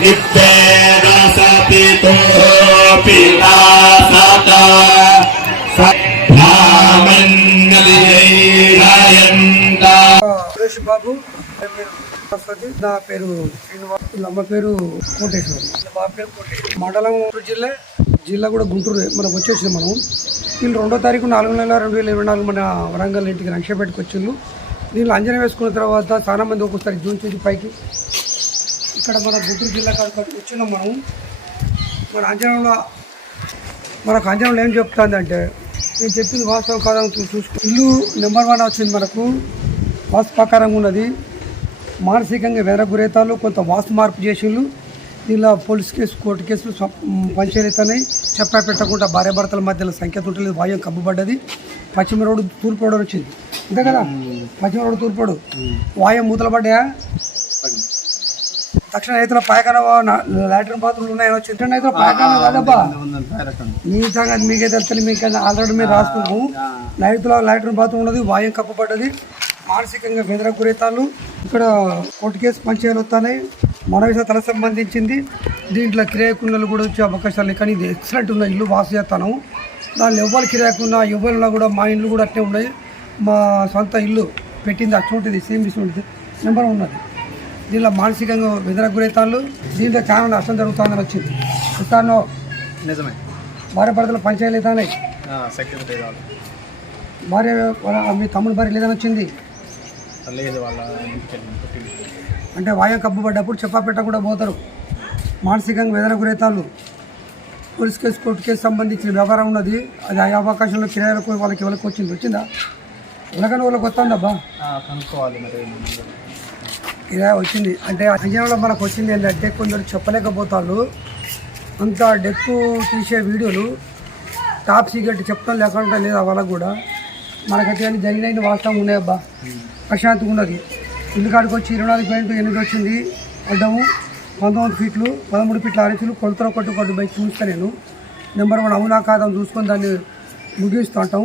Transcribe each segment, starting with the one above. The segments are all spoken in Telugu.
नित्यरसपितो पिता सता ब्राह्मण्यलियैरयन्ता సురేష్ బాబు నా పేరు సరస్వతి నా పేరు శ్రీనివాస్ వీళ్ళ అమ్మ పేరు కోటేశ్వర్ వీళ్ళ బాబు పేరు కోటేశ్వర్ మండలం గుంటూరు జిల్లా జిల్లా కూడా గుంటూరు మనకు వచ్చేసింది మనం వీళ్ళు రెండో తారీఖు నాలుగు నెలల రెండు వేల ఇరవై నాలుగు మన వరంగల్ ఇంటికి రంగపేటకి వచ్చిండ్రు దీనిలో అంజనం వేసుకున్న తర్వాత చాలా మంది ఒక్కొక్కసారి జూన్ చేసి పైకి ఇక్కడ మన గుంటూరు జిల్లా కాడికి వచ్చినాం మనం. మన అంజనంలో మనకు అంజనంలో ఏం చెప్తుందంటే నేను చెప్పింది వాస్తవం కాదని చూసుకో ఇల్లు నెంబర్ వన్ వచ్చింది మనకు. వాస్తు ప్రకారంగా ఉన్నది. మానసికంగా వేరే గురేతాలు కొంత వాస్తు మార్పు చేసిండ్రు ఇలా పోలీస్ కేసు కోర్టు కేసులు పంచాయతీనాయి చెప్పా పెట్టకుండా భార్య భర్తల మధ్యలో సంఖ్యత ఉంటుంది వాయం కబ్బుపడ్డది పశ్చిమ రోడ్డు తూర్పు రోడ్డు వచ్చింది. అంతే కదా? పశ్చిమ రోడ్డు తూర్పు రోడ్డు. వాయం మూతలు పడ్డాయా? దక్షిణ రైతుల పాయకాన లాట్రిన్ బాత్రూమ్లు ఉన్నాయని ఇతర రైతుల పాయకాన కాదబ్బా. మీ సంగతి మీకే తెలుస్తుంది మీకన్నా ఆల్రెడీ మీరు రాసుకున్నాము రైతుల లాట్రిన్ బాత్రూమ్ ఉన్నది వాయం కప్పబడ్డది. మానసికంగా బెదర గురేతాలు ఇక్కడ కోర్టు కేసు పంచాయలు వస్తున్నాయి. మనవిస తల సంబంధించింది. దీంట్లో కిరాయకుండలు కూడా వచ్చే అవకాశాలు కానీ ఇది ఎక్సలెంట్ ఉన్న ఇల్లు వాసు చేస్తాను. దానిలో ఎవ్వరు కిరాయకున్నా ఎవరున్నా కూడా మా ఇల్లు కూడా అట్నే ఉన్నాయి. మా సొంత ఇల్లు పెట్టింది అట్లుంటుంది సేమ్ ఉంటుంది నెంబర్ ఉన్నది. దీనిలో మానసికంగా బెదర గురేతాలు దీంట్లో చాలా నష్టం జరుగుతుందని వచ్చింది. ఇస్తాను నిజమే. భార్య భర్తల పంచాయతీ భార్య మీ తమ్ముడు భార్య లేదని వచ్చింది. అంటే వాయం కబ్బు పడ్డప్పుడు చెప్పా పెట్ట కూడా పోతారు. మానసికంగా వేదన గురైతాళ్ళు పోలీస్ కేసు కోర్టు కేసు సంబంధించిన వ్యవహారం ఉన్నది. అది ఆ అవకాశంలో కిరాయిలకు వాళ్ళకి ఎవరికి వచ్చింది? వచ్చిందా? ఎవరికైనా వాళ్ళకి వస్తుందబ్బా కనుక్కోవాలి మరి. ఇలా వచ్చింది. అంటే అంజనంలో మనకు వచ్చింది ఏంటంటే కొందరు చెప్పలేకపోతారు అంత డెక్కు తీసే వీడియోలు టాప్ సీక్రెట్ చెప్పడం లేకుండా లేదు వాళ్ళకు కూడా. మనకైతే జరిగిన వాస్తవం ఉన్నాయబ్బా ప్రశాంతంగా ఉన్నది. ఇందుకాడికి వచ్చి ఇరవై నాలుగు పాయింట్ ఎనిమిది వచ్చింది. అడ్డము పంతొమ్మిది ఫీట్లు పదమూడు ఫీట్ల అరచులు కొలతలో కొట్టు కొట్టు బయట చూస్తా నేను. నెంబర్ వన్ అవునా కాదని చూసుకొని దాన్ని ముగిస్తూ ఉంటాం.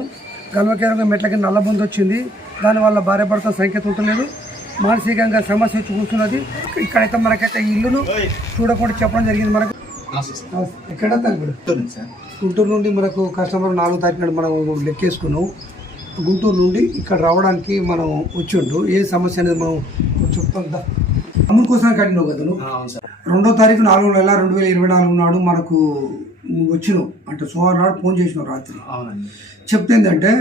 గల్వకేరంగా మెట్లకి నల్లబొంది వచ్చింది. దానివల్ల భార్య భర్త సంఖ్యత ఉండలేదు మానసికంగా సమస్య వచ్చి కూర్చున్నది. ఇక్కడైతే మనకైతే ఇల్లును చూడకుండా చెప్పడం జరిగింది మనకు. ఎక్కడ గుంటూరు నుండి మనకు కస్టమర్ నాలుగు తారీఖు మనం లెక్కేసుకున్నాం. గుంటూరు నుండి ఇక్కడ రావడానికి మనం వచ్చిండు. ఏ సమస్య అనేది మనం చెప్తాం. అమ్ముడు కోసం కట్టినావు కదా నువ్వు? అవును సార్. రెండో తారీఖు నాలుగు నెల రెండు వేల ఇరవై నాలుగు నాడు మనకు వచ్చినావు. అంటే సోమవారం నాడు ఫోన్ చేసినావు రాత్రి. చెప్తే ఏంటంటే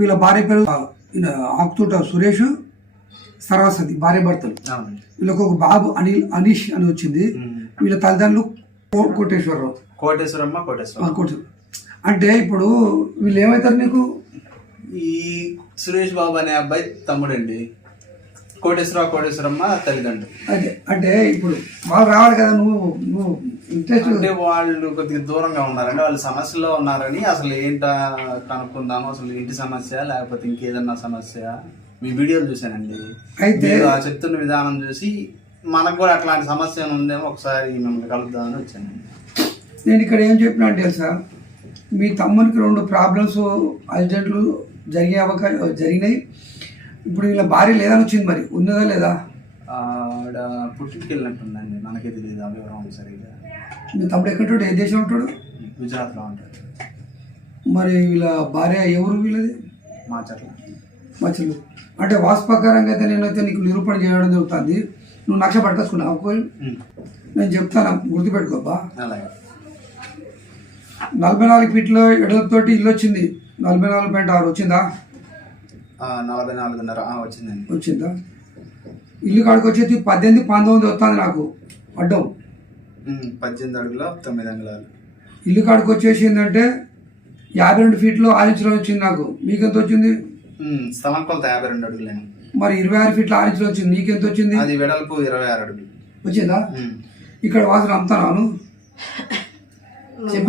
వీళ్ళ భార్య పేరు ఈయన ఆకుతూట సురేష్. సరస్వతి భార్య భర్తలు. వీళ్ళకు ఒక బాబు అనిల్ అనీష్ అని వచ్చింది. వీళ్ళ తల్లిదండ్రులు కోటేశ్వరరావు. కోటేశ్వరమ్మ కోటేశ్వరం ఆ, కోట అంటే ఇప్పుడు వీళ్ళు ఏమవుతారు నీకు? ఈ సురేష్ బాబు అనే అబ్బాయి తమ్ముడండి. కోటేశ్వరరావు కోటేశ్వరమ్మ తల్లిదండ్రులు. అదే అంటే ఇప్పుడు వాళ్ళు రావాలి కదా నువ్వు నువ్వు ఇంట్రెస్ట్ అంటే వాళ్ళు కొద్దిగా దూరంగా ఉన్నారండి. వాళ్ళు సమస్యలో ఉన్నారని అసలు ఏంటా కనుక్కుందాము అసలు ఇంటి సమస్య లేకపోతే ఇంకేదన్నా సమస్య? మీ వీడియోలు చూశానండి. అయితే- చెప్తున్న విధానం చూసి మనకు కూడా అట్లాంటి సమస్య ఉందేమో ఒకసారి మిమ్మల్ని కలుద్దామని వచ్చానండి. నేను ఇక్కడ ఏం చెప్పినా అంటే తెలుసా? మీ తమ్మునికి రెండు ప్రాబ్లమ్స్ అర్జెంట్లు జరిగే అవకాశం జరిగినాయి. ఇప్పుడు వీళ్ళ భార్య లేదని వచ్చింది మరి. ఉన్నదా లేదా? ఆవిడ పుట్టింటికి వెళ్ళినట్టుందండి మనకే తెలియదు ఆ వివరం సరిగ్గా. మీ తమ్ముడు ఎక్కడ ఉంటాడు? ఏ దేశం ఉంటాడు? గుజరాత్లో ఉంటాడు. మరి వీళ్ళ భార్య ఎవరు వీళ్ళది? మాచర్ల. మచ్చలు. అంటే వాస్తు ప్రకారంగా అయితే నేనైతే నీకు నిరూపణ చేయడం జరుగుతుంది. నువ్వు నక్ష పట్టుకొచ్చుకున్నావు ఉమ్, నేను చెప్తాను? గుర్తుపెట్టుకోబ్బా. నలభై నాలుగు ఫీట్ల ఎడలతోటి ఇల్లు వచ్చింది. నలభై నాలుగు పాయింట్ ఆరు వచ్చిందా? నలభై నాలుగున్నర. వచ్చిందండి. వచ్చిందా? ఇల్లు కాడికి వచ్చేది పద్దెనిమిది పంతొమ్మిది వస్తుంది నాకు. అడ్డం. పద్దెనిమిది అడుగుల తొమ్మిది అంగుళాలు. ఇల్లు కాడికి వచ్చేసి ఏంటంటే యాభై రెండు ఫీట్లు ఆరు ఇంచులు వచ్చింది నాకు. మీకెంత వచ్చింది? ఉమ్, స్థలం కొలత యాభై రెండు అడుగులేను మరి ఇరవై ఆరు ఫీట్ల ఆరు ఇంచులు వచ్చింది. నీకెంత వచ్చింది? అది వెడల్పు ఇరవై ఆరు అడుగులు. వచ్చిందా. ఇక్కడ వాసన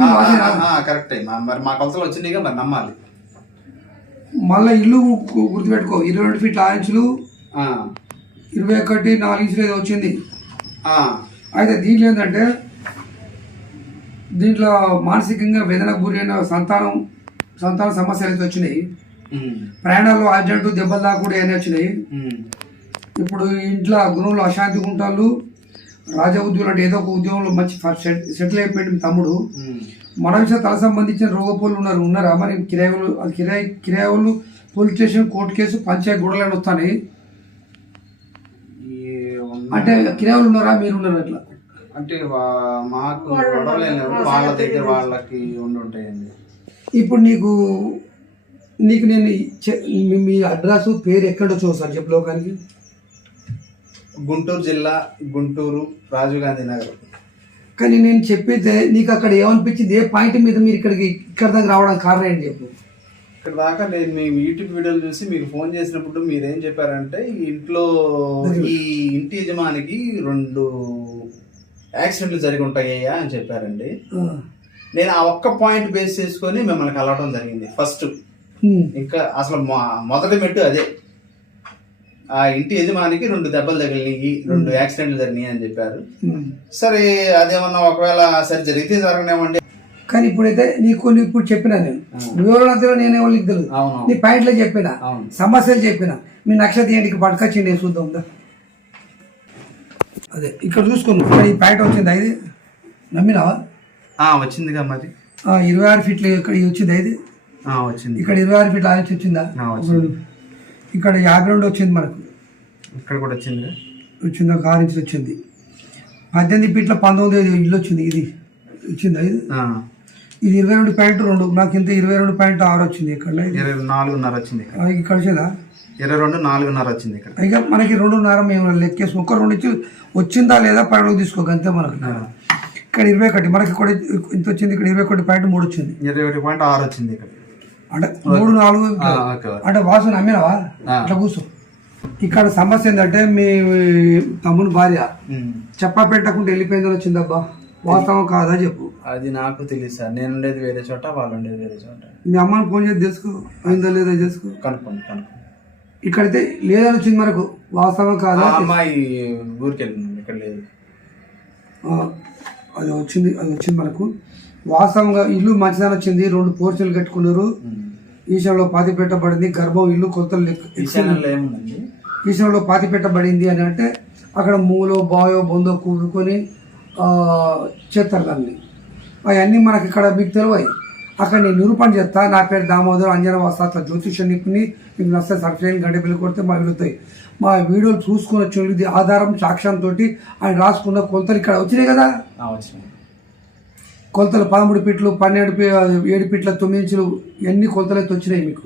ఆ, ఆ, కరెక్టే. మరి మా కొలతలు వచ్చినాయిగా మరి నమ్మాలి. మళ్ళీ ఇల్లు గుర్తుపెట్టుకో. ఇరవై రెండు ఫీట్ల ఆరు ఇంచులు ఆ, ఇరవై ఒకటి నాలుగు ఇంచులు ఏదో వచ్చింది. ఆ, అయితే దీంట్లో ఏంటంటే దీంట్లో మానసికంగా వేదనకు గురైన సంతానం సంతాన సమస్యలు అయితే వచ్చినాయి ఉమ్, ప్రయాణాల్లో అర్జెంటు దెబ్బలు దాకా కూడా ఏమైనా వచ్చినాయి ఇప్పుడు ఇంట్లో గృహంలో అశాంతిగా ఉంటారు రాజా ఉద్యోగం అంటే ఏదో ఒక ఉద్యోగంలో మంచి సెట్ సెటిల్ అయిపోయాడు మీ తమ్ముడు. మన విషయం తల సంబంధించిన రోగపోలు ఉన్నారు. ఉన్నారా? మరి కిరాయి వాళ్ళు అది కిరాయి కిరాయి వాళ్ళు police station court case panchayat గొడవలు వస్తాయి అంటే కిరాయి వాళ్ళు ఉన్నారా? మీరు ఉన్నారు అట్లా అంటే వా- మాకు. వాళ్ళ దగ్గర వాళ్ళకి ఉండి ఉంటాయండి ఇప్పుడు నీకు నీకు నేను మీ- అడ్రస్ పేరు ఎక్కడో చూసాను చెప్పు లోకానికి. గుంటూరు జిల్లా గుంటూరు రాజీవ్ గాంధీ నగర్. కానీ నేను చెప్పేది నీకు అక్కడ ఏమనిపించింది? ఏ పాయింట్ మీద మీరు ఇక్కడికి ఇక్కడ దాకా రావడానికి కారణం ఏంటి చెప్పు. ఇక్కడ దాకా నేను మీ యూట్యూబ్ వీడియోలు చూసి మీకు ఫోన్ చేసినప్పుడు మీరు ఏం చెప్పారంటే ఇంట్లో ఈ ఇంటి యజమానికి రెండు యాక్సిడెంట్లు జరిగి ఉంటాయ్యా అని చెప్పారండి. నేను ఆ ఒక్క పాయింట్ బేస్ చేసుకొని మిమ్మల్ని కలవడం జరిగింది ఫస్ట్. ఇంకా అసలు మొదటి మెట్టు అదే. ఆ ఇంటి యజమానికి రెండు దెబ్బలు తగిలినాయి రెండు యాక్సిడెంట్లు జరిగినాయి అని చెప్పారు. సరే అదేమన్నా ఒకవేళ సరే జరిగితే జరగనేమండి కానీ ఇప్పుడైతే నీకు కొన్ని ఇప్పుడు చెప్పినా నేను. వివరణ నేనే వాళ్ళకి అవును నీ పాయింట్లో చెప్పిన. సమస్యలు చెప్పిన. మీ నక్షత్రం ఏంటికి పట్టుకొచ్చింది నేను చూద్దాం. అదే ఇక్కడ చూసుకోను. ఇక్కడ ఈ పాయింట్ వచ్చిందా ఇది? నమ్మినావా? వచ్చిందిగా మరి. ఇరవై ఆరు ఫీట్లు ఇక్కడ వచ్చిందా ఆ, వచ్చింది. ఇక్కడ ఇరవై ఆరు ఫీట్లు ఆలోచి వచ్చిందా? వచ్చింది. ఇక్కడ యాభై రెండు వచ్చింది మనకు. ఇక్కడ కూడా వచ్చిందిగా వచ్చింది? ఒక ఆరు ఇంచులు వచ్చింది. పద్దెనిమిది ఫీట్ల పంతొమ్మిది ఇల్లు వచ్చింది. ఇది వచ్చిందా ఇది? ఇది ఇరవై రెండు పాయింట్ రెండు. నాకు ఇంత ఇరవై రెండు పాయింట్ ఆరు వచ్చింది ఇక్కడ. ఇరవై నాలుగున్నర వచ్చింది ఇక్కడ. వచ్చిందా? ఇరవై రెండు నాలుగున్నర వచ్చింది ఇక్కడ. ఇక మనకి రెండున్నర మేము లెక్కేసి ఒక రెండు ఇచ్చి వచ్చిందా లేదా పైన తీసుకోక అంతే మనకి. ఇక్కడ ఇరవై ఒకటి. మనకి ఇక్కడ ఇంత వచ్చింది. ఇక్కడ ఇరవై ఒకటి పాయింట్ మూడు వచ్చింది. ఇరవై ఒకటి పాయింట్ ఆరు వచ్చింది ఇక్కడ. అంటే మూడు నాలుగు. అంటే వాసన అమ్మినావా. అట్లా కూర్చో. ఇక్కడ సమస్య ఏంటంటే మీ తమ్ముని భార్య. చెప్పా పెట్టకుండా వెళ్ళిపోయిందని వచ్చిందబ్బా. వాస్తవం కాదా చెప్పు. అది నాకు తెలియదు సార్. నేను ఉండేది వేరే చోట వాళ్ళు ఉండేది వేరే చోట. మీ అమ్మని ఫోన్ చేసి తెలుసుకో. అయిందో లేదో తెలుసుకో. కనుక్కోండి కనుక్కోండి ఇక్కడైతే లేదని వచ్చింది మనకు. వాస్తవం కాదా అమ్మాయి ఊరికి వెళ్ళిందండి ఇక్కడ లేదు. అది వచ్చింది అది వచ్చింది మనకు. వాస్తవంగా ఇల్లు మంచిదని వచ్చింది. రెండు పోర్చులు కట్టుకున్నారు. ఈశాన్యంలో పాతి పెట్టబడింది గర్భం ఇల్లు కొలతలు లెక్క ఈ ఛానల్లో ఏముందండి? ఈశాన్యంలో పాతి పెట్టబడింది అని అంటే అక్కడ మూలో బాయో బొందో కూడుకొని దాన్ని. అవన్నీ మనకి ఇక్కడ మీకు తెలివాయి. అక్కడ నేను నిరూపణ చేస్తా. నా పేరు దామోదర్ అంజన వాసాత జ్యోతిష నిపుణి. మీకు నస్తే సబ్స్క్రైబ్ గంట బిల్లు కొడితే మా వెళుతాయి మా వీడియోలు చూసుకుని వచ్చి ఇది ఆధారం సాక్ష్యంతో ఆయన రాసుకున్న కొలతలు ఇక్కడ వచ్చినాయి కదా? వచ్చినాయి. కొలతలు పదమూడు ఫీట్లు పన్నెండు ఏడు ఫీట్ల తొమ్మిది ఇంచులు ఎన్ని కొలతలు అయితే వచ్చినాయి మీకు?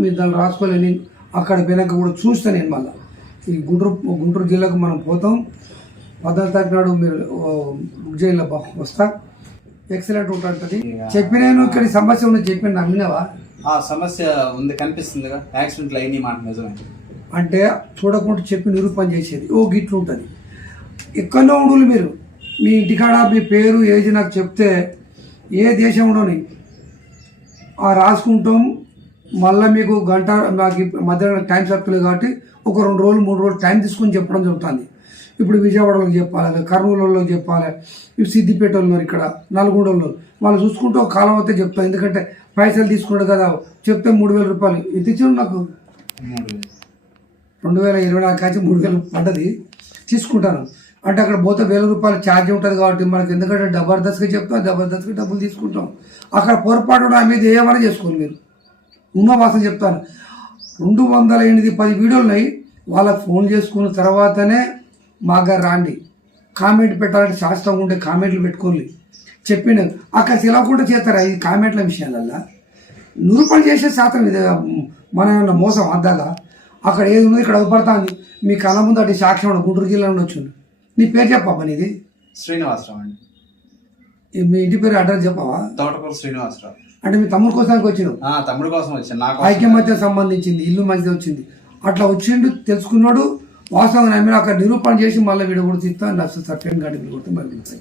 మీరు దాన్ని రాసుకోలేని అక్కడ వెనక కూడా చూస్తా నేను మళ్ళీ. ఈ గుంటూరు గుంటూరు జిల్లాకు మనం పోతాం. పద్నాలుగు తారీఖు నాడు మీరు బుక్ చేయాలి వస్తా. ఎక్సలెంట్ ఉంటుంది. చెప్పినాను ఇక్కడ సమస్య ఉంది చెప్పిన నమ్మినావా? ఆ సమస్య ఉంది కనిపిస్తుందిగా యాక్సిడెంట్లు అయినాయి మాట నిజమే. అంటే చూడకుండా చెప్పి నిరూపణ చేసేది. ఓ గిట్లు ఉంటుంది ఎక్కడో ఉండాలి మీరు. మీ ఇంటికాడ మీ పేరు ఏజ్ నాకు చెప్తే ఏ దేశంలోని ఆ రాసుకుంటాం. మళ్ళీ మీకు గంట మాకు ఇప్ప- మధ్యాహ్నం టైం చెప్పలేదు కాబట్టి ఒక రెండు రోజులు మూడు రోజులు టైం తీసుకొని చెప్పడం జరుగుతుంది. ఇప్పుడు విజయవాడలో చెప్పాలి కర్నూలులో చెప్పాలి ఇప్పుడు సిద్దిపేట ఉన్నారు ఇక్కడ నల్గొండలో. వాళ్ళు చూసుకుంటూ ఒక కాలం అయితే చెప్తాను ఎందుకంటే పైసలు తీసుకున్నాడు కదా చెప్తే మూడు వేల రూపాయలు. ఎంత ఇచ్చాడు నాకు. రెండు వేల ఇరవై నాలుగు కాచి మూడు వేలు పడ్డది. తీసుకుంటాను. అంటే అక్కడ పోతే వేల రూపాయలు ఛార్జ్ ఉంటుంది కాబట్టి మనకి ఎందుకంటే జబర్దస్త్గా చెప్తాం జబర్దస్త్గా డబ్బులు తీసుకుంటాం. అక్కడ పొరపాటు నా మీద ఏమైనా చేసుకోండి మీరు. ఉన్న వాసన చెప్తాను. రెండు వందల ఎనిమిది పది వీడియోలు ఉన్నాయి. వాళ్ళకి ఫోన్ చేసుకున్న తర్వాతనే మాకు రాండి. కామెంట్ పెట్టాలంటే శాస్త్రం ఉంటే కామెంట్లు పెట్టుకోండి. చెప్పిన అక్కడ తెలవకుండా చేస్తారా? ఈ కామెంట్ల విషయాలల్లా. నిరూపణ చేసే శాతం ఇది మన మోసం అద్దాగా అక్కడ ఏది ఉన్నది ఇక్కడ అవపడతా మీ కళ్ళ ముందు అటు సాక్ష్యం ఉన్న గుంటూరు జిల్లా నుండి వచ్చింది నీ పేరు చెప్పవా నీది? శ్రీనివాసరావు అండి. ఈ మీ ఇంటి పేరు అడ్రస్ చెప్పవా? తోటకూర శ్రీనివాసరావు. అంటే మీ తమ్ముడు కోసానికి వచ్చినావు? ఆ, తమ్ముడు కోసం వచ్చాను నా కోసం ఐక్యమత్య సంబంధించింది ఇల్లు మంచిది వచ్చింది. అట్లా వచ్చిండు తెలుసుకున్నాడు వాస్తవంగా నమ్మిన అక్కడ నిరూపణ చేసి మళ్ళీ వీడు కూడా తీస్తా నష్టం సర్టిఫికేట్ గాడి కొడితే మరి వెళ్తాయి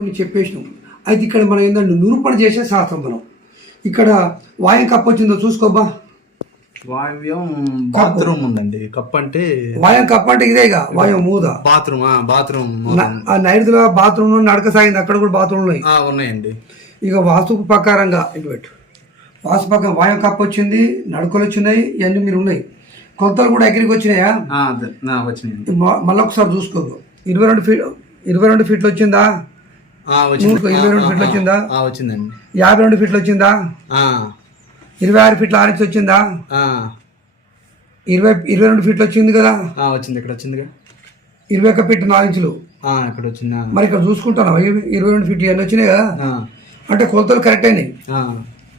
నువ్వు చెప్పేసినాం అయితే ఇక్కడ మనం ఏంటంటే నిరూపణ చేసే శాస్త్రం మనం. ఇక్కడ వాయం కప్పు వచ్చిందో చూసుకోబ్బా వాయువ్యం బాత్రూమ్ ఉందండి. కప్ అంటే వాయం కప్పు అంటే ఇదేగా వాయం మూద బాత్రూమ్ బాత్రూమ్ ఆ నైరుతిలో బాత్రూమ్ నడక సాగింది. అక్కడ కూడా బాత్రూమ్ ఉన్నాయి. ఉన్నాయండి. ఇక వాస్తు ప్రకారంగా ఇటు పెట్టు. వాస్తు ప్రకారం వాయం కప్పు వచ్చింది నడకలు వచ్చినాయి ఇవన్నీ మీరు ఉన్నాయి. కొలతలు కూడా ఎక్కడికి వచ్చినాయా? మ- మళ్ళీ ఒకసారి చూసుకో ఇరవై రెండు ఫీట్ ఇరవై రెండు ఫీట్లు వచ్చిందా? ఇరవై రెండు ఫీట్లు వచ్చిందా? వచ్చిందండి. యాభై రెండు ఫీట్లు వచ్చిందా? ఇరవై ఆరు ఫీట్ల ఆరెంజ్ వచ్చిందా? ఆ, ఇరవై ఇరవై రెండు ఫీట్లు వచ్చింది కదా? వచ్చింది ఇక్కడ వచ్చిందిగా. ఇరవై ఒక్క ఫీట్ నాలుగు ఇంచులు. ఇక్కడ వచ్చిందా మరి ఇక్కడ చూసుకుంటున్నావు ఇరవై రెండు ఫీట్లు ఎన్ని వచ్చినాయి కదా? అంటే కొలతలు కరెక్ట్ అయినాయి.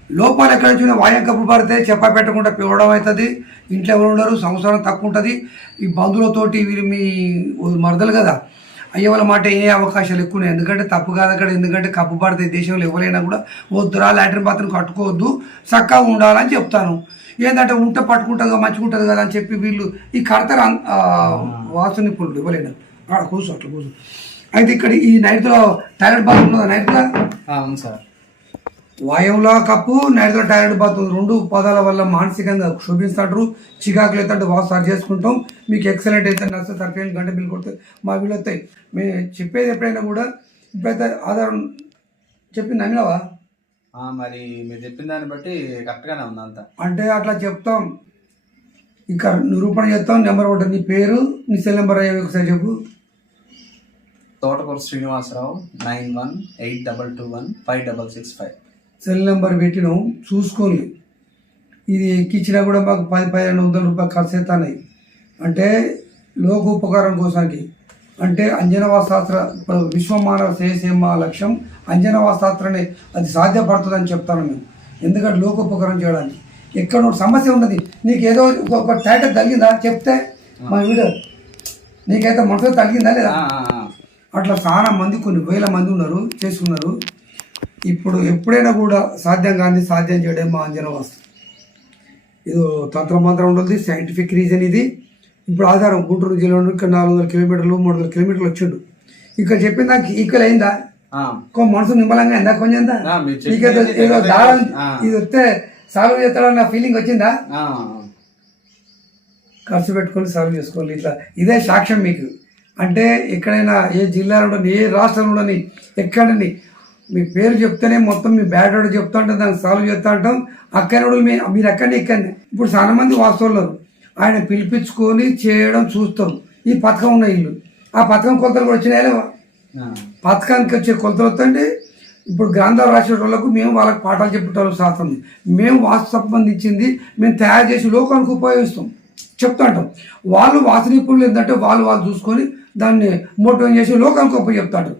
లోపాలు ఎక్కడ వచ్చినా వాయం కప్పు పడితే చెప్ప పెట్టకుండా పివడం అవుతుంది. ఇంట్లో ఎవరు ఉండరు సంవత్సరం తక్కువ ఉంటుంది. ఈ బంధువులతోటి వీరు మీ మరదలు కదా. అయ్యే వాళ్ళ మాట ఏ అవకాశాలు ఎక్కువ ఉన్నాయి? ఎందుకంటే తప్పు కాదు అక్కడ ఎందుకంటే కప్పు పడితే దేశంలో ఎవరైనా కూడా వద్దురా లాటరీ బాత్రూమ్ కట్టుకోవద్దు చక్కగా ఉండాలని చెప్తాను. ఏంటంటే ఉంటే పట్టుకుంటుంది కదా మంచిగా ఉంటుంది కదా అని చెప్పి వీళ్ళు ఈ కడతారు వాసు వాస్తు నిపుణులు ఇవ్వలేను అక్కడ కూర్చో అట్లా కూర్చో. అయితే ఇక్కడ ఈ నైట్లో టాయిలెట్ బాత్రూమ్ ఉన్నదా నైట్లో అవును సార్. వాయువులో కప్పు నైట్లో టాయిలెట్ బాత్రూమ్ రెండు పదాల వల్ల మానసికంగా క్షోభిస్తాడు చికాకులు అయితే వాసు సరి చేసుకుంటాం. మీకు ఎక్సలెంట్ అయితే నచ్చ సరిపోయిన గంట బిల్లు కొడితే మా వీళ్ళు వస్తాయి. మేము చెప్పేది ఎప్పుడైనా కూడా ఇప్పుడైతే ఆధారం చెప్పి నమ్మినావా? మరి మీరు చెప్పిన దాన్ని బట్టి కరెక్ట్గానే ఉంది అంతా. అంటే అట్లా చెప్తాం. ఇక నిరూపణ చేస్తాం. నెంబర్ ఒకటి నీ పేరు నీ సెల్ నెంబర్ అయ్యే ఒకసారి చెప్పు. Thotakura Srinivasarao nine one eight double two one five double six five. Cell number పెట్టినాం చూసుకోండి. ఇది ఎక్కించినా కూడా మాకు పది పదిహేను వందల రూపాయలు ఖర్చు అవుతున్నాయి అంటే లోక ఉపకారం కోసానికి. అంటే అంజనవా శాస్త్ర ఇప్పుడు విశ్వమానవ సేసేమ లక్ష్యం అంజనవా శాస్త్రనే అది సాధ్యపడుతుందని చెప్తాను మేము ఎందుకంటే లోక ఉపకారం చేయడానికి. ఎక్కడ ఒక సమస్య ఉన్నది. నీకు ఏదో ఒక- టైటిల్ తగిలిందా చెప్తే మా వీడియో నీకైతే మనసు తగిలిందా లేదా. అట్లా చాలా మంది కొన్ని వేల మంది ఉన్నారు చేసుకున్నారు. ఇప్పుడు ఎప్పుడైనా కూడా సాధ్యం కాని సాధ్యం చేయడం మా అంజన వాస్తు ఇది తంత్రమంత్రం ఉంటుంది సైంటిఫిక్ రీజన్ ఇది. ఇప్పుడు ఆధారం గుంటూరు జిల్లా నుండి ఇక్కడ నాలుగు వందల కిలోమీటర్లు మూడు వందల కిలోమీటర్లు వచ్చిండు. ఇక్కడ చెప్పిన దానికి ఈక్వల్ అయిందా? మనసు నిమ్మలంగా అయిందా? కొంచెం నీకేదో ఏదో దారం. ఇది వస్తే సాల్వ్ చేస్తాడన్న ఫీలింగ్ వచ్చిందా? ఖర్చు పెట్టుకొని సాల్వ్ చేసుకోవాలి ఇట్లా. ఇదే సాక్ష్యం మీకు. అంటే ఎక్కడైనా ఏ జిల్లాలో ఏ రాష్ట్రంలో ఉండని ఎక్కడని మీ పేరు చెప్తేనే మొత్తం మీ బ్యాడ్ రోడ్ చెప్తా ఉంటాం దాన్ని సాల్వ్ చేస్తూ ఉంటాం. అక్కడోడు మీ మీరు అక్కడనే ఇక్కడనే ఇప్పుడు చాలా మంది వాస్తవులు ఆయన పిలిపించుకొని చేయడం చూస్తాం. ఈ పథకం ఉన్న ఇల్లు. ఆ పథకం కొలతలు కూడా వచ్చినాయా లేవా? పథకానికి వచ్చే కొలతలు అంటే ఇప్పుడు గ్రంథాలు రాసే వాళ్ళకు మేము వాళ్ళకి పాఠాలు చెప్పేటోళ్ళు ఉంది. మేము వాస్తు సంబంధించింది మేము తయారు చేసి లోకానికి ఉపయోగిస్తాం. చెప్తా అంటాం వాళ్ళు వాస్తు నిపుణులు ఏంటంటే వాళ్ళు వాళ్ళు చూసుకొని దాన్ని మోటివేట్ చేసి లోకానికి ఉపయోగిస్తాడు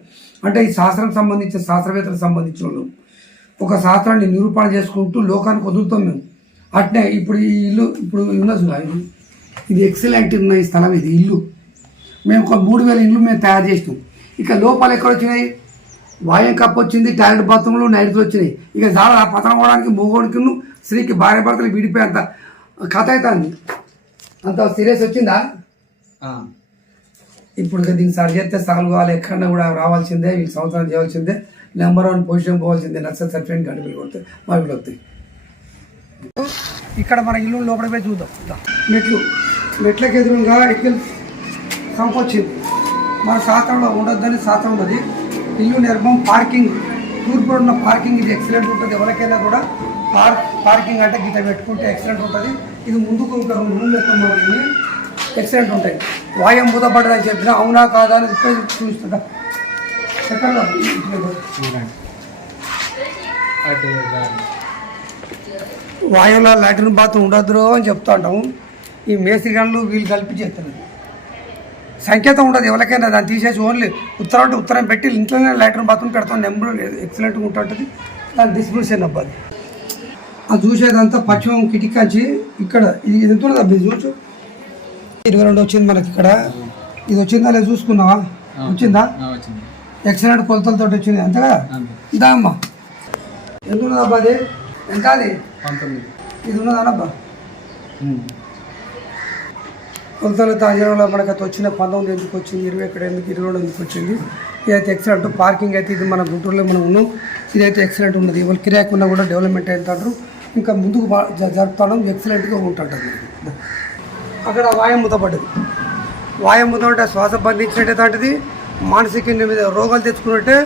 అంటే ఈ శాస్త్రం సంబంధించిన శాస్త్రవేత్తలకు సంబంధించిన వాళ్ళు. ఒక శాస్త్రాన్ని నిరూపణ చేసుకుంటూ లోకానికి వదులుతాం మేము. అట్నే ఇప్పుడు ఈ ఇల్లు ఇప్పుడు ఉన్నది ఇది. ఎక్సలెంట్ ఉన్న ఈ స్థలం ఇది ఇల్లు. మేము ఒక మూడు వేల ఇండ్లు మేము తయారు చేసినాం. ఇక లోపాలు ఎక్కడ వచ్చినాయి? వాయం కప్ వచ్చింది టాయిలెట్ బాత్రూంలో నైట్లు వచ్చినాయి. ఇక చాలా పతనం అవడానికి మూగోడికి స్త్రీకి భార్య భర్తలు విడిపోయి అంత కథ అవుతుంది అంత సీరియస్ వచ్చిందా? ఇప్పుడు దీన్ని సరి చేస్తే సాల్వ్ కావాలి ఎక్కడన్నా కూడా రావాల్సిందే వీళ్ళు సంవత్సరం చేయాల్సిందే. నెంబర్ వన్ పొజిషన్ పోవాల్సిందే నచ్చ సర్టిఫికేట్ గంటలు కొడితే మా వీళ్ళు వస్తాయి. ఇక్కడ మన ఇల్లు లోపల పోయి చూద్దాం. మెట్లు మెట్లకి ఎదురుగా ఎక్కిల్ సంపొచ్చింది మన శాస్త్రంలో ఉండొద్దని శాస్త్రం ఉన్నది. ఇల్లు నిర్మం పార్కింగ్ తూర్పులో ఉన్న పార్కింగ్ ఇది ఎక్సలెంట్ ఉంటుంది. ఎవరికైనా కూడా పార్క్ పార్కింగ్ అంటే గీత పెట్టుకుంటే ఎక్సలెంట్ ఉంటుంది. ఇది ముందుకు ఒక రూమ్ పెట్టుకున్నాం ఎక్సలెంట్ ఉంటాయి. వాయం మూతపడ్డదని చెప్పిన అవునా కాదా అని చెప్పేసి చూస్తుంటా వాయువులో లాట్రిన్ బాత్రూమ్ ఉండదు అని చెప్తా ఉంటాము ఈ మేస్త్రి గనులు వీళ్ళు కలిపి చేస్తారు. సంకేతం ఉండదు ఎవరికైనా దాన్ని తీసేసి ఓన్లీ ఉత్తరం అంటే ఉత్తరం పెట్టి ఇంట్లోనే లాట్రిన్ బాత్రూమ్ పెడతాం. నెంబర్ ఎక్సలెంట్గా ఉంటుంటుంది. దాని డిస్ట్రిబ్యూషన్ అబ్బాది అది. చూసేదంతా పశ్చిమం కిటికాచి ఇక్కడ. ఇది ఎంత ఉన్నది అబ్బాయి చూసు ఇరవై రెండు వచ్చింది మనకి ఇక్కడ. ఇది వచ్చిందా లేదా చూసుకున్నావా వచ్చిందా? ఎక్సలెంట్ కొలతలతో వచ్చింది. అంతే కదా. ఇదా అమ్మా. ఎంత ఉన్నది అబ్బా అది? ఎంత అది ఇది ఉన్నదానబ్బా. కొలతలు తాజాలో మనకి అయితే వచ్చిన పంతొమ్మిది ఎందుకు వచ్చింది? ఇరవై ఎక్కడ ఎందుకు? ఇరవై రెండు ఎందుకు వచ్చింది? ఇదైతే ఎక్సలెంట్ పార్కింగ్ అయితే ఇది మన గుంటూరులో మనం ఉన్నాం. ఇదైతే ఎక్సలెంట్ ఉన్నది. ఎవరు కిరాయికి ఉన్నా కూడా డెవలప్మెంట్ అవుతాడు ఇంకా ముందుకు బా- జ- జరుపుతాం ఎక్సలెంట్గా ఉంటుంటుంది. అక్కడ వాయం ముతపడ్డది వాయం ముత అంటే శ్వాస బంధించినట్టేది మానసిక మీద రోగాలు తెచ్చుకున్నట్టే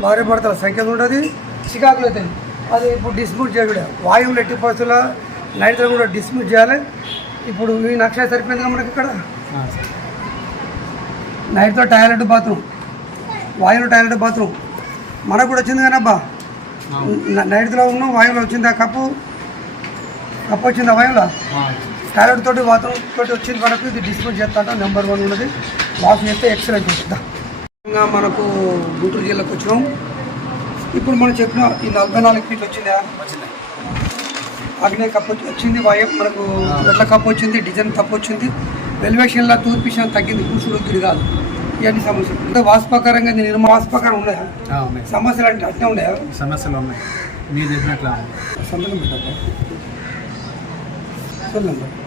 భార్య భర్తల సంఖ్య ఉంటుంది చికాకులు అవుతాయి అది ఇప్పుడు డిస్మ్యూట్ చేయడం వాయువులు ఎట్టి పరిస్థితుల నైట్లో కూడా డిస్మ్యూట్ చేయాలి. ఇప్పుడు ఈ నక్షత్రం సరిపోయింది కదా మనకి ఇక్కడ. నైట్తో టాయిలెట్ బాత్రూమ్. వాయువులో టాయిలెట్ బాత్రూమ్. మనకు కూడా వచ్చింది కానీ అబ్బా నైట్లో ఉన్నాం వాయువులో వచ్చింది ఆ కప్పు? కప్పు వచ్చింది ఆ. వాయువులో టాయిలెట్ తోటి బాత్రూమ్ తోటి వచ్చింది మనకు ఇది డిస్పోజ్ చేస్తాంట నెంబర్ వన్ ఉన్నది. వాష్ చేస్తే ఎక్సలెంట్ ఇంకా మనకు గుంటూరు జిల్లాకు వచ్చినాం. ఇప్పుడు మనం చెప్పిన ఈ నలభై నాలుగు ఫీట్లు వచ్చిందా? అగ్నే కప్పు వచ్చి- వచ్చింది వాయు మనకు ఎట్ల కప్పు వచ్చింది డిజైన్ తప్పు వచ్చింది. వెల్వేషన్లో తూర్పిషన్ తగ్గింది కూర్చుడు కాదు. ఇవన్నీ సమస్యలు. అంటే వాస్తవకరంగా ఇది నిర్మా వాస్తవకరం ఉన్నాయా. సమస్యలు అంటే అట్నే ఉన్నాయా సమస్యలు ఉన్నాయి. మీరు చెప్పినట్లా. సంతకం పెట్టబ్బా చూడండి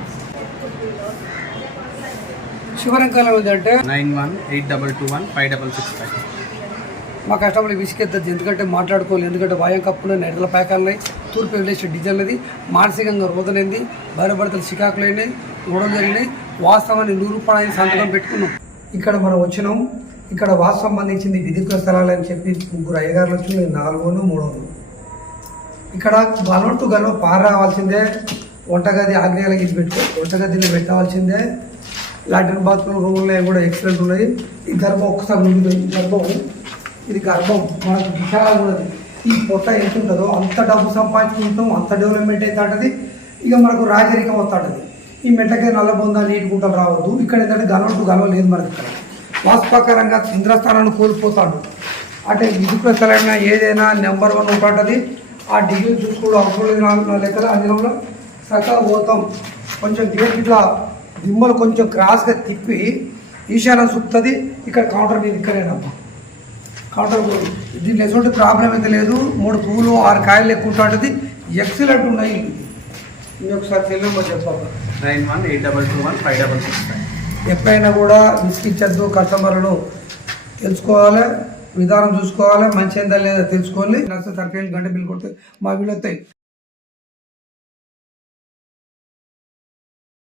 శివరంకాలం ఏంటంటే nine one eight double two one five double six five. మా కష్టపడి విసికెత్తద్దు ఎందుకంటే మాట్లాడుకోవాలి. ఎందుకంటే వాయం కప్పులు నెడల ప్యాకాలున్నాయి తూర్పు వెళ్ళేసి డిజైన్లది మానసికంగా రోదనైంది భార్యభర్తలు చికాకులైనాయి గొడవలు జరిగినాయి. వాస్తవాన్ని నూరుపడాన్ని సంతకం పెట్టుకున్నాం. ఇక్కడ మనం వచ్చినాం. ఇక్కడ వాస్తు సంబంధించింది విధిత్వ స్థలాలు అని చెప్పి ముగ్గురు అయ్యగారులు వచ్చి నాలుగోను మూడోను. ఇక్కడ గలవట్టు గలవ పార రావాల్సిందే. వంటగది ఆగ్నేయాలకు ఇది పెట్టుకో. వంటగదిని పెట్టాల్సిందే లాట్రిన్ బాత్రూమ్ రూమ్లో కూడా ఎక్సలెంట్ ఉన్నాయి. ఈ గర్భం ఒక్కసారి ఉంది గర్భం ఇది గర్భం మనకు విశాలంగా ఉన్నది. ఈ పొట్ట ఎంత ఉంటుందో అంత డబ్బు సంపాదించుకుంటాం అంత డెవలప్మెంట్ అయితే ఇక మనకు రాజరికం వస్తుంటుంది ఈ మెట్టకే నల్లబొంద నీటి గుంటలు రావద్దు. ఇక్కడ ఏంటంటే గలవట్టు గలవ లేదు మనకి ఇక్కడ. వాస్తవకరంగా ఇంద్రస్థానాన్ని కోల్పోతాడు. అంటే ఇదుకు స్థలైన ఏదైనా నెంబర్ వన్ ఉంటుంది ఆ డిగ్రీ చూసుకోవడం అవసరం లేదు నా- నా లెక్కల అంజనంలో సకాల పోతాం కొంచెం గేట్ ఇట్లా దిమ్మలు కొంచెం క్రాస్గా తిప్పి ఈశాన్యం సుప్తుంది ఇక్కడ కౌంటర్ మీద ఇక్కడేనమ్మా కౌంటర్. దీంట్లో ఎటువంటి ప్రాబ్లం అయితే లేదు. మూడు పువ్వులు ఆరు కాయలు ఎక్కువ ఉంటుంది. ఎక్సలెంట్ ఉన్నాయి. ఇది ఒకసారి తెలియమో చెప్పాలి nine one eight double two one five double six five ఎప్పుడైనా కూడా విసిగించద్దు కస్టమర్లను తెలుసుకోవాలి విధానం చూసుకోవాలి మంచి ఏందా లేదా తెలుసుకోవాలి. నచ్చ సరిపోయిన గంట బిల్ కొడితే మా వీళ్ళు వస్తాయి